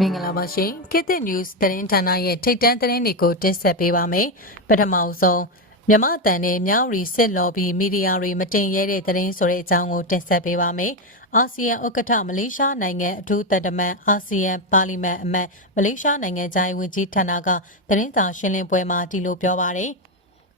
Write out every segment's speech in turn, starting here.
မင်္ဂလာပါရှင်ခေတ်သစ် news သတင်းဌာနရဲ့ထိတ်တန့်သတင်းတွေကိုတင်ဆက်ပေးပါမယ်ပထမဆုံးမြမအတန်နဲ့မြောက်ရီစစ်လော်ဘီမီဒီယာတွေမတင်ရဲတဲ့သတင်းဆိုတဲ့အကြောင်းကိုတင်ဆက်ပေးပါမယ်အာဆီယံဥက္ကဋ္ဌမလေးရှားနိုင်ငံအထူးသက်တမန်အာဆီယံပါလီမန်အမတ်မလေးရှားနိုင်ငံသားဝန်ကြီးဌာနကသတင်းစာရှင်းလင်းပွဲမှာဒီလိုပြောပါတယ်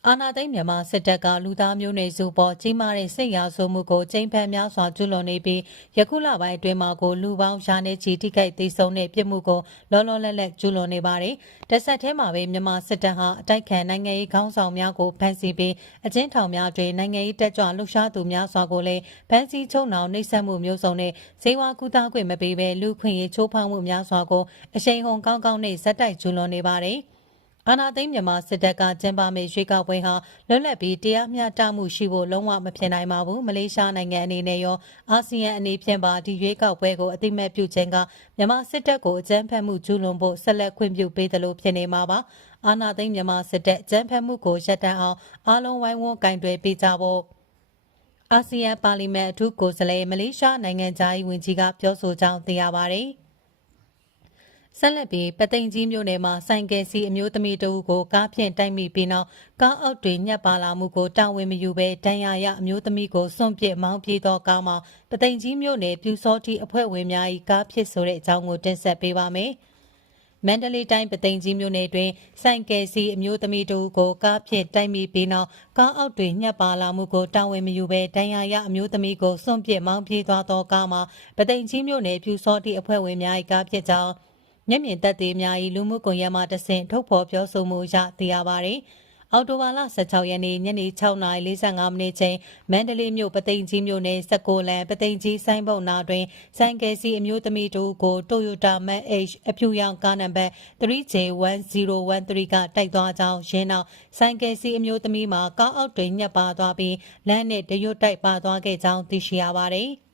အာနာသိန်းမြန်မာစစ်တပ်ကလူသားမျိုးနွယ်စုပေါ်ကြီးမားတဲ့စစ်ရာဇဝမှုကိုချိန်ဖန်များစွာကျူးလွန်နေပြီးယခုလပိုင်းအတွင်းမှာကိုလူပေါင်းရာနဲ့ချီထိခိုက်သိဆုံးတဲ့ပြစ်မှုကိုလောလောလတ်လတ်ကျူးလွန်နေပါတယ်။တဆက်ထဲမှာပဲမြန်မာစစ်တပ်ဟာအတိုက်ခံနိုင်ငံရေးခေါင်းဆောင်များကိုဖမ်းဆီးပြီးအကျဉ်းထောင်များတွင်နိုင်ငံရေးတက်ကြွလှုပ်ရှားသူများစွာကိုလည်းဖမ်းဆီးချုပ်နှောင်နှိပ်စက်မှုမျိုးစုံနဲ့ဇေဝကူတာခွင့်မပေးဘဲလူခွင့်ရေးချိုးဖောက်မှုများစွာကိုအရှိန်ဟုန်ကောင်းကောင်းနဲ့ဇက်တိုက်ကျူးလွန်နေပါတယ်။ အာနာသိန်းမြန်မာစစ်တပ်ကကျင်းပမယ့်ရွေးကောက်ပွဲဟာလွတ်လပ်ပြီးတရားမျှတမှုရှိဖို့လုံးဝမဖြစ်နိုင်ပါဘူးမလေးရှားနိုင်ငံအနေနဲ့ရောအာဆီယံအနေဖြင့်ပါဒီရွေးကောက်ပွဲကိုအတိမတ်ပြုခြင်းကမြန်မာစစ်တပ်ကိုအကြမ်းဖက်မှုကျူးလွန်ဖို့ဆက်လက်ခွင့်ပြုပေးသလိုဖြစ်နေမှာပါအာနာသိန်းမြန်မာစစ်တပ်အကြမ်းဖက်မှုကိုရပ်တန့်အောင်အားလုံးဝိုင်းဝန်းကင်တွယ်ပေးကြဖို့အာဆီယံပါလီမန်အထူးကိုယ်စားလှယ်မလေးရှားနိုင်ငံသားဝန်ကြီးကပြောဆိုကြောင်းသိရပါတယ်။ ဆက်လက်ပြီးပသိမ်ကြီးမြို့နယ်မှာဆိုင်ကယ်စီအမျိုးသမီးတဦးကိုကားဖြင့်တိုက်မိပြီးနောက်ကားအောက်တွင်ညှက်ပါလာမှုကိုတာဝန်မယူဘဲတန်ရာရအမျိုးသမီးကိုစွန့်ပစ်မောင်းပြေးသောကားမှာပသိမ်ကြီးမြို့နယ်ပြူစောတိအဖွဲ့ဝင်များ၏ကားဖြစ်ဆိုတဲ့အကြောင်းကိုတင်ဆက်ပေးပါမယ်။မန္တလေးတိုင်းပသိမ်ကြီးမြို့နယ်တွင်ဆိုင်ကယ်စီအမျိုးသမီးတို့ကိုကားဖြင့်တိုက်မိပြီးနောက်ကားအောက်တွင်ညှက်ပါလာမှုကိုတာဝန်မယူဘဲတန်ရာရအမျိုးသမီးကိုစွန့်ပစ်မောင်းပြေးသွားသောကားမှာပသိမ်ကြီးမြို့နယ်ပြူစောတိအဖွဲ့ဝင်များ၏ကားဖြစ်ကြောင်း မျက်မြင်သက်သေများ၏လူမှုကွန်ရက်မှတဆင့်ထုတ်ဖော်ပြောဆိုမှုရသိရပါသည်။အော်တိုဘာလ16ရက်နေ့ညနေ6:45မိနစ်ချိန်မန္တလေးမြို့ပသိမ်ကြီးမြို့နယ်စက်ကိုလန်ပသိမ်ကြီးဆိုင်းဘုံနာတွင်ဆိုင်ကယ်စီအမျိုးသမီးတို့ကို Toyota Max H အဖြူရောင်ကားနံပါတ် 3J1013 ကတိုက်သွားကြောင်းရင်းနောက်ဆိုင်ကယ်စီအမျိုးသမီးမှာကားအောက်တွင်ညှက်ပါသွားပြီးလမ်းနှင့်တရွတ်တိုက်ပါသွားခဲ့ကြောင်းသိရှိရပါသည်။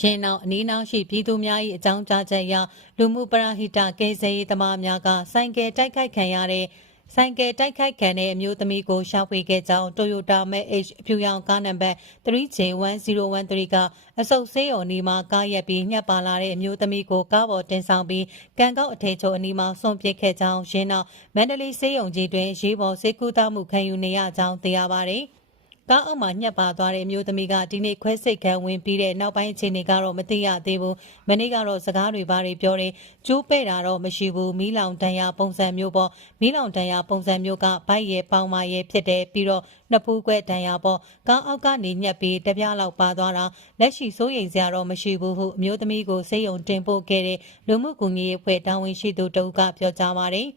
ရင်နောက်အနီးနောက်ရှိပြည်သူများ၏အကြောင်းကြားချက်အရလူမှုပရဟိတကယ်ဆယ်ရေးသမားများကဆိုင်ကယ်တိုက်ခိုက်ခံရတဲ့ဆိုင်ကယ်တိုက်ခိုက်ခံတဲ့အမျိုးသမီးကိုရှာဖွေခဲ့ကြောင်း Toyota Max H အဖြူရောင်ကားနံပါတ် 3J1013 ကအစုပ်ဆေးရုံနီမှာကားရက်ပြီးညှပ်ပါလာတဲ့အမျိုးသမီးကိုကားပေါ်တင်ဆောင်ပြီးကံကောက်အထည်ချုပ်အနီးမှာဆွန့်ပစ်ခဲ့ကြောင်းရင်းနောက်မန္တလေးဆေးရုံကြီးတွင်ရေးပေါ်ဆေးကုသမှုခံယူနေရကြောင်းသိရပါသည်။ ကားအောက်မှာညှက်ပါသွားတဲ့အမျိုးသမီးကဒီနေ့ခွဲစိတ်ခံဝင်ပြီးတဲ့နောက်ပိုင်းအခြေအနေကတော့မသိရသေးဘူးမနေ့ကတော့စကားတွေဘာတွေပြောတယ်ကျိုးပဲ့တာတော့မရှိဘူးမီးလောင်တန်ရာပုံစံမျိုးပေါ့မီးလောင်တန်ရာပုံစံမျိုးကဘိုက်ရဲ့ပေါင်မရဲ့ဖြစ်တယ်ပြီးတော့နှစ်ဖူးခွဲတန်ရာပေါ့ကားအောက်ကနေညှက်ပြီးတပြားလောက်ပါသွားတာလက်ရှိစိုးရိမ်စရာတော့မရှိဘူးဟုအမျိုးသမီးကိုစေယုံတင်ပို့ခဲ့တဲ့လူမှုကူညီရေးအဖွဲ့တာဝန်ရှိသူတဦးကပြောကြားပါတယ်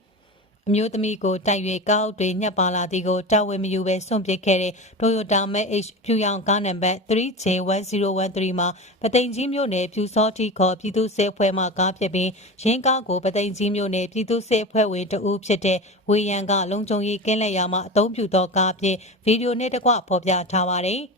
အမျိုးသမီးကိုတိုက်၍ကားအုပ်တွေညှက်ပါလာသည်ကိုတာဝန်မယူဘဲဆွန့်ပစ်ခဲ့တဲ့ Toyota Max H ဖြူရောင်ကားနံပါတ် 3J1013 မှာပသိမ်ကြီးမြို့နယ်ဖြူစောတိခေါ်ပြည်သူ့စစ်အဖွဲ့မှကားဖြစ်ပြီးရင်းကားကိုပသိမ်ကြီးမြို့နယ်ပြည်သူ့စစ်အဖွဲ့ဝင်တဦးဖြစ်တဲ့ဝေယံကလုံခြုံရေးကင်းလက်ရာမှအုံပြုသောကားဖြင့်ဗီဒီယိုနဲ့တကွဖော်ပြထားပါတယ်။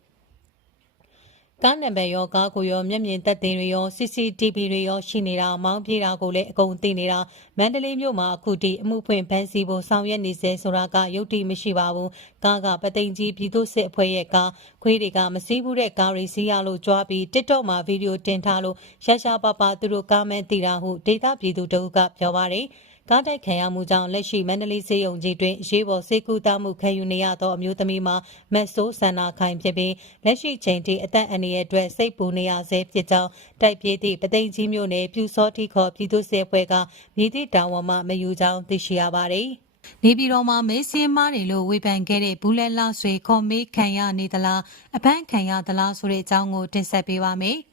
ကားနံပါတ်ရောကားကိုရောမျက်မြင်သက်သေတွေရော CCTV တွေရောရှိနေတာမောင်းပြေးတာကိုလည်းအကုန်သိနေတာမန္တလေးမြို့မှာအခုထိအမှုဖွင့်ဖမ်းဆီးဖို့ဆောင်ရွက်နေစေဆိုတာကယုတ်တိမရှိပါဘူးကားကပသိမ်ကြီးပြည်သူ့စစ်အဖွဲ့ရဲ့ကားခွေးတွေကမစည်းဘူးတဲ့ကားတွေစီးရလို့ကြွားပြီး TikTok မှာဗီဒီယိုတင်ထားလို့ရှာရှာပါပါသူတို့ကားမန်းတည်တာဟုဒေတာပြည်သူတို့ကပြောပါတယ် ကားတိုက်ခံရမှုကြောင့်လက်ရှိမန္တလေးစေယုံကြီးတွင်ရေးပေါ်စေကူတာမှုခံယူနေရသောအမျိုးသမီးမှာမက်ဆိုးဆန္နာခိုင်ဖြစ်ပြီးလက်ရှိချိန်ထိအသက်အန္တရာယ်အတွက်စိတ်ပူနေရဆဲဖြစ်ကြောင်းတိုက်ပြေးသည့်ပသိမ်ကြီးမြို့နယ်ပြူစောတိခေါ်ပြည်သူ့စစ်အဖွဲ့ကမြည်သည့်တာဝန်မှမယူကြောင်းသိရှိရပါသည်နေပြည်တော်မှာမေးစင်းမားတယ်လို့ဝေဖန်ခဲ့တဲ့ဘူးလဲလောက်ဆွေခေါ်မေးခံရနေသလားအပန်းခံရသလားဆိုတဲ့အကြောင်းကိုတင်ဆက်ပေးပါမယ်။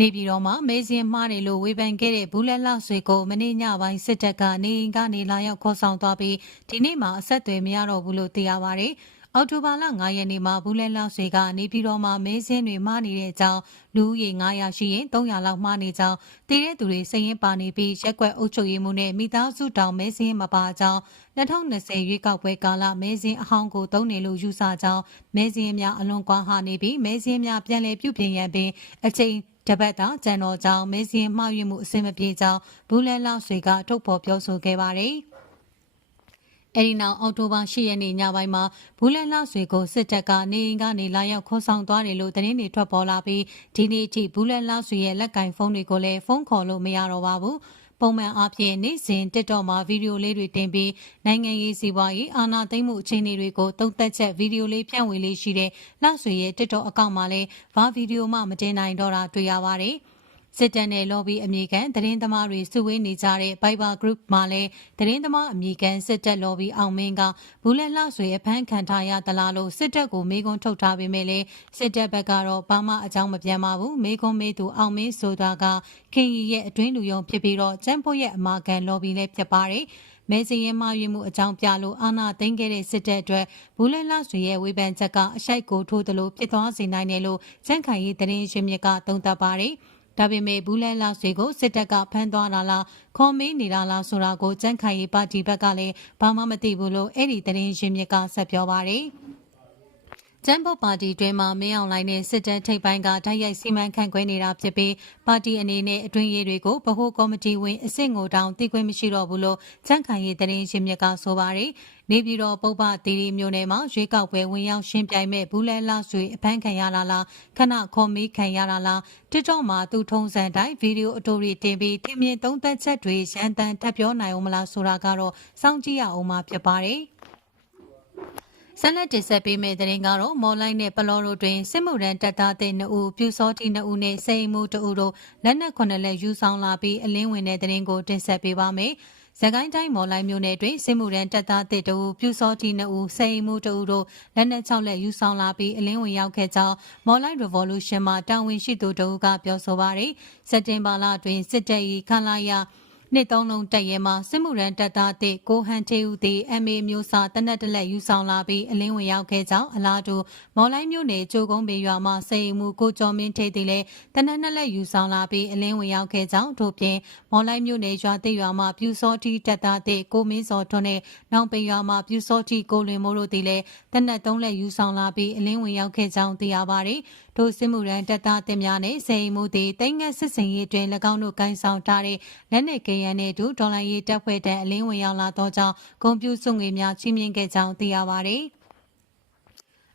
နေပြည်တော်မှာမေဇင်မှားတယ်လို့ဝေဖန်ခဲ့တဲ့ဘူးလက်လောက်ဆွေကိုမနေ့ညပိုင်းစစ်တပ်ကနေအိမ်ကနေလာရောက်ခေါ်ဆောင်သွားပြီးဒီနေ့မှအဆက်အသွယ်မရတော့ဘူးလို့သိရပါဗျ။အော်တိုဘာလ9ရက်နေ့မှာဘူးလဲလောက်ဆွေကနေပြည်တော်မှာမဲစင်းတွေမှားနေတဲ့အကြောင်းလူဦးရေ900ရှိရင်300လောက်မှားနေကြောင်းတည်တဲ့သူတွေစိတ်ရင်ပါနေပြီးရက်ွက်အုပ်ချုပ်ရေးမှုနဲ့မိသားစုတောင်မဲစင်းမပါကြောင်း2020ရွေးကောက်ပွဲကာလမဲစင်းအဟောင်းကိုတုံးနေလို့ယူဆကြောင်းမဲစင်းများအလွန်ကွာဟနေပြီးမဲစင်းများပြန်လည်ပြုပြင်ရန်ပင်အချိန် တပတ်တာကျန်တော်ကြောင့်မေးစင်းမှားယွင်းမှုအဆင်မပြေကြောင်းဘူးလဲလောက်ဆွေကထုတ်ဖော်ပြောဆိုခဲ့ပါတယ်။အဲဒီနောက်အောက်တိုဘာ10ရက်နေ့ညပိုင်းမှာဘူးလဲလှဆွေကိုစစ်တပ်ကနေအိမ်ကနေလာရောက်ခေါ်ဆောင်သွားတယ်လို့သတင်းတွေထွက်ပေါ်လာပြီးဒီနေ့အထိဘူးလဲလှဆွေရဲ့လက်ကင်ဖုန်းတွေကိုလည်းဖုန်းခေါ်လို့မရတော့ပါဘူး။ ပုံမှန်အားဖြင့်နေ့စဉ် TikTok မှာဗီဒီယိုလေးတွေတင်ပြီးနိုင်ငံရေးစီးပွားရေးအာဏာသိမ်းမှုအခြေအနေတွေကိုတုံ့သက်ချက်ဗီဒီယိုလေးဖြန့်ဝေလေးရှိတဲ့လှဆွေရဲ့ TikTok အကောင့်မှာလည်းဘာဗီဒီယိုမှမတင်နိုင်တော့တာတွေ့ရပါတယ်။ စစ်တပ်နဲ့ lobby အမည်ခံသတင်းသမားတွေစုဝေးနေကြတဲ့ Viber Group မှာလည်းသတင်းသမားအမည်ခံစစ်တပ် lobby အောင်မင်းကဘူးလက်လှဆွေအဖမ်းခံထားရသလားလို့စစ်တပ်ကိုမေးခွန်းထုတ်ထားပေမဲ့လည်းစစ်တပ်ဘက်ကတော့ဘာမှအကြောင်းမပြန်ပါဘူးမေးခွန်းမေးသူအောင်မင်းဆိုတာကခင်ရီရဲ့အတွင်းလူယုံဖြစ်ပြီးတော့ကျန်းဖို့ရဲ့အမာခံ lobby လည်းဖြစ်ပါတယ်မဲစရင်မှရွေးမှုအကြောင်းပြလို့အာဏာသိမ်းခဲ့တဲ့စစ်တပ်အတွက်ဘူးလဲလှဆွေရဲ့ဝေဖန်ချက်ကအရှိုက်ကိုထိုးသလိုဖြစ်သွားစေနိုင်တယ်လို့စန့်ခိုင်ရေးသတင်းရှင်မြစ်ကသုံးသပ်ပါတယ်။ ဒါပေမဲ့ဘူးလဲလောက်စီကိုစစ်တပ်ကဖမ်းသွားတာလားခေါ်မေးနေတာလားဆိုတာကိုကြန့်ခိုင်ရေးပါတီဘက်ကလည်းဘာမှမသိဘူးလို့အဲ့ဒီသတင်းရင်းမြစ်ကဆက်ပြောပါတယ် ကျန်းဖို့ပါတီတွင်မှမင်းအောင်လိုင်းနဲ့စစ်တပ်ထိပ်ပိုင်းကတိုက်ရိုက်စီမံခန့်ခွဲနေတာဖြစ်ပြီးပါတီအနေနဲ့အတွင်းရေးတွေကိုဗဟိုကော်မတီဝင်အဆင့်ကိုတောင်သိခွင့်မရှိတော့ဘူးလို့ချန့်ခိုင်ရေးသတင်းရှင်မြစ်ကဆိုပါတယ်။နေပြည်တော်ပုပ္ပတီရီမျိုးနယ်မှာရွေးကောက်ပွဲဝင်ရောက်ရှင်းပြိုင်မဲ့ဘူးလဲလာဆွေအဖမ်းခံရလာလားခဏခေါ်မေးခံရတာလားတစ်တော့မှာသူထုံးစံတိုင်းဗီဒီယိုအတူရီတင်ပြီးထင်မြင်သုံးသက်ချက်တွေရန်တန်တက်ပြောနိုင်အောင်မလားဆိုတာကတော့စောင့်ကြည့်ရအောင်မှာဖြစ်ပါတယ်။ ဆက်လက်တင်ဆက်ပေးမယ့်သတင်းကတော့မော်လိုက်နဲ့ပလော်တို့တွင်စစ်မှုရန်တပ်သားတဲ့2ဦးပြူစောတိ2ဦးနဲ့စိန်မှု2ဦးတို့လက်နက်9လက်ယူဆောင်လာပြီးအလင်းဝင်တဲ့သတင်းကိုတင်ဆက်ပေးပါမယ်။စကိုင်းတိုင်းမော်လိုက်မြို့နယ်တွင်စစ်မှုရန်တပ်သားတဲ့2ဦးပြူစောတိ2ဦးစိန်မှု2ဦးတို့လက်နက်6လက်ယူဆောင်လာပြီးအလင်းဝင်ရောက်ခဲ့ကြောင်းမော်လိုက် Revolution မှာတာဝန်ရှိသူတို့ကပြောဆိုပါရယ်စက်တင်ဘာလတွင်စစ်တပ်၏ခလာရ နှစ်သုံးလုံးတက်ရဲမှာစစ်မှုရန်တပ်သားတဲ့ကိုဟန်ထေဦးသည် MA မျိုးစာတနက်တလက်ယူဆောင်လာပြီးအလင်းဝင်ရောက်ခဲ့ကြောင်းအလားတူမော်လိုင်းမြို့နယ်ကျိုးကုန်းပေရွာမှာစေအိမ်မှုကိုကျော်မင်းထေသည်လည်းတနက်နှစ်လက်ယူဆောင်လာပြီးအလင်းဝင်ရောက်ခဲ့ကြောင်းတို့ပြင်မော်လိုင်းမြို့နယ်ရွာတိရွာမှာပြူစောတိတပ်သားတဲ့ကိုမင်းစောထွန်းနဲ့နောင်ပေရွာမှာပြူစောတိကိုလွင်မိုးတို့သည်လည်းတနက်သုံးလက်ယူဆောင်လာပြီးအလင်းဝင်ရောက်ခဲ့ကြောင်းသိရပါတယ်။ထိုစစ်မှုရန်တပ်သားတင်များနဲ့စေအိမ်မှုသည်တိတ်ငက်စစ်စင်ရေးတွင်၎င်းတို့ကိုင်းဆောင်ထားတဲ့လက်နက်ကရန်နှင့်အတူဒေါ်လာရေးတပ်ဖွဲ့တန်းအလင်းဝင်ရောက်လာသောကြောင့်ဂုံပြူစုငွေများချင်းမြင့်ခဲ့ကြောင်းသိရပါသည်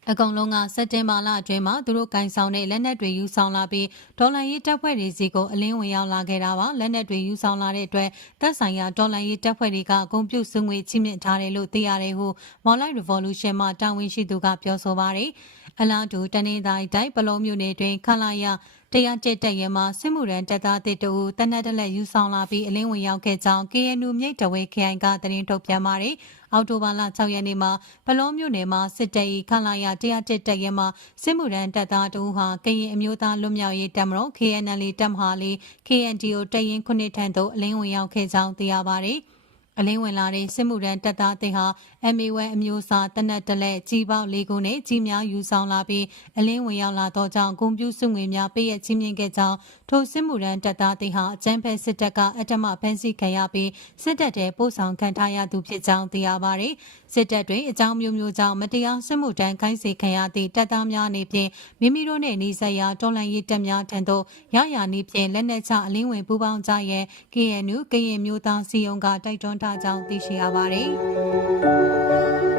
အကောင်လုံးကစက်တင်ဘာလအတွင်းမှာသူတို့ကင်ဆောင်တဲ့လက်နက်တွေယူဆောင်လာပြီးဒေါ်လာရေးတပ်ဖွဲ့တွေစီကိုအလင်းဝင်ရောက်လာခဲ့တာပါလက်နက်တွေယူဆောင်လာတဲ့အတွက်တပ်ဆိုင်ရာဒေါ်လာရေးတပ်ဖွဲ့တွေကအကုန်ပြုတ်စုငွေချိမြင့်ထားတယ်လို့သိရတယ်ဟု Monlight Revolution မှတာဝန်ရှိသူကပြောဆိုပါတယ်အလားတူတနေတိုင်းတိုက်ပလုံးမျိုးနယ်တွင်ခလာရ တရားကျက်တက်ရဲမှာစစ်မှုရန်တပ်သားတစ်တူတနက်တလက်ယူဆောင်လာပြီးအလင်းဝင်ရောက်ခဲ့ကြောင်း KNU မြိတ်တဝဲခရိုင်ကသတင်းထုတ်ပြန်ပါတယ်။အော်တိုဘာလ6ရက်နေ့မှာပလောမြို့နယ်မှာစစ်တပ်၏ခလာရတရားကျက်တက်ရဲမှာစစ်မှုရန်တပ်သားတူဟာကရင်အမျိုးသားလွတ်မြောက်ရေးတပ်မတော် KNL တပ်မဟာလေး KNDO တရင်ခုနှစ်ထံသို့အလင်းဝင်ရောက်ခဲ့ကြောင်းသိရပါတယ်။ အလင်းဝင်လာတဲ့စစ်မှုရန်တပ်သားတင်ဟာ MA1 အမျိုးအစားတနက်တလက်ကြီးပေါက်လေးခုနဲ့ကြီးများယူဆောင်လာပြီးအလင်းဝင်ရောက်လာသောကြောင့်ဂုံပြူစုငွေများပေးရချင်းမြင့်ခဲ့ကြောင်းထိုစစ်မှုရန်တပ်သားတင်ဟာအကြမ်းဖက်စစ်တပ်ကအတမဖမ်းဆီးခံရပြီးစစ်တပ်ထဲပို့ဆောင်ခံထားရသူဖြစ်ကြောင်းသိရပါတယ်။စစ်တပ်တွင်အကြောင်းမျိုးမျိုးကြောင့်မတရားစစ်မှုတန်းခိုင်းစေခံရသည့်တပ်သားများအနေဖြင့်မိမိတို့နှင့်နှီးဆက်ရာတော်လှန်ရေးတပ်များထံသို့ရရနည်းဖြင့်လက်နက်ချအလင်းဝင်ပူးပေါင်းကြရန် KNU ကရင်မျိုးသားစီယုံကတိုက်တွန်းထားကြောင်းသိရှိရပါတယ်။